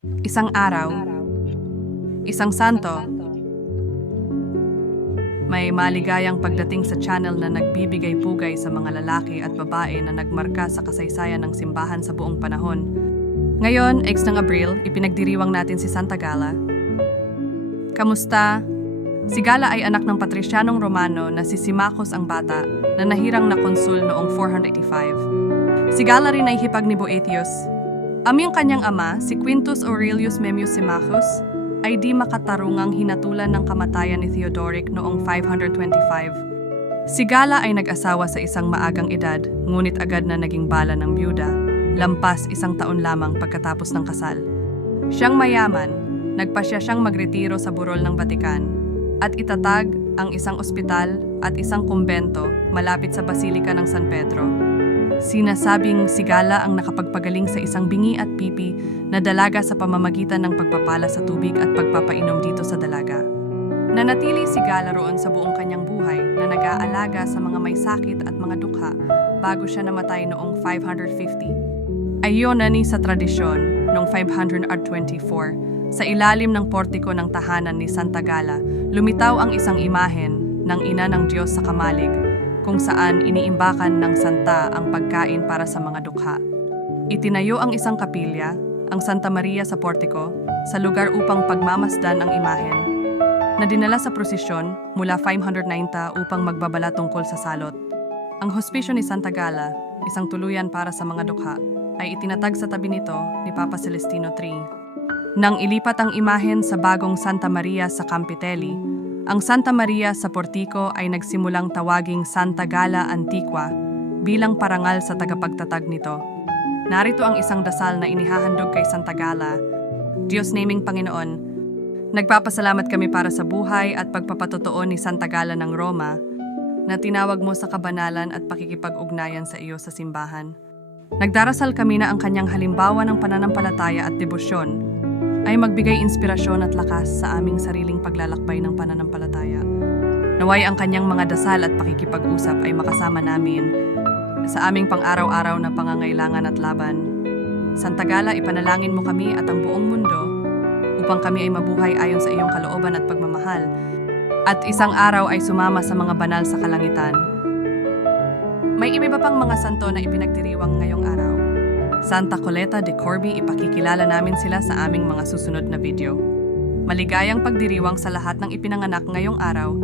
Isang araw, isang santo, may maligayang pagdating sa channel na nagbibigay pugay sa mga lalaki at babae na nagmarka sa kasaysayan ng simbahan sa buong panahon. Ngayon, ex ng Abril, ipinagdiriwang natin si Santa Gala. Kamusta? Si Gala ay anak ng Patricianong Romano na si Simacos ang bata na nahirang na konsul noong 485. Si Gala rin ay hipag ni Boethius. Aming kanyang ama, si Quintus Aurelius Memmius Symmachus, ay di makatarungang hinatulan ng kamatayan ni Theodoric noong 525. Si Gala ay nag-asawa sa isang maagang edad, ngunit agad na naging bala ng byuda, lampas isang taon lamang pagkatapos ng kasal. Siyang mayaman, nagpasya siyang magretiro sa burol ng Batikan at itatag ang isang ospital at isang kumbento malapit sa Basilika ng San Pedro. Sinasabing si Gala ang nakapagpagaling sa isang bingi at pipi na dalaga sa pamamagitan ng pagpapala sa tubig at pagpapainom dito sa dalaga. Nanatili si Gala roon sa buong kanyang buhay na nag-aalaga sa mga may sakit at mga dukha bago siya namatay noong 550. Ayon na ni sa tradisyon noong 524, sa ilalim ng portiko ng tahanan ni Santa Gala, lumitaw ang isang imahen ng ina ng Diyos sa kamalig kung saan iniimbakan ng santa ang pagkain para sa mga dukha. Itinayo ang isang kapilya, ang Santa Maria sa portiko, sa lugar upang pagmamasdan ang imahen, na dinala sa prosesyon mula 590 upang magbabala tungkol sa salot. Ang hospisyo ni Santa Gala, isang tuluyan para sa mga dukha, ay itinatag sa tabi nito ni Papa Celestino III. Nang ilipat ang imahen sa bagong Santa Maria sa Campitelli, ang Santa Maria sa Portico ay nagsimulang tawaging Santa Gala Antiqua bilang parangal sa tagapagtatag nito. Narito ang isang dasal na inihahandog kay Santa Gala. Diyos naming Panginoon, nagpapasalamat kami para sa buhay at pagpapatotoo ni Santa Gala ng Roma na tinawag mo sa kabanalan at pakikipag-ugnayan sa iyo sa simbahan. Nagdarasal kami na ang kanyang halimbawa ng pananampalataya at debosyon ay magbigay inspirasyon at lakas sa aming sariling paglalakbay ng pananampalataya. Naway ang kanyang mga dasal at pakikipag-usap ay makasama namin sa aming pang-araw-araw na pangangailangan at laban. Santa Gala, ipanalangin mo kami at ang buong mundo upang kami ay mabuhay ayon sa iyong kalooban at pagmamahal at isang araw ay sumama sa mga banal sa kalangitan. May iba pang mga santo na ipinagdiriwang ngayong araw. Santa Coleta de Corby, ipakikilala namin sila sa aming mga susunod na video. Maligayang pagdiriwang sa lahat ng ipinanganak ngayong araw.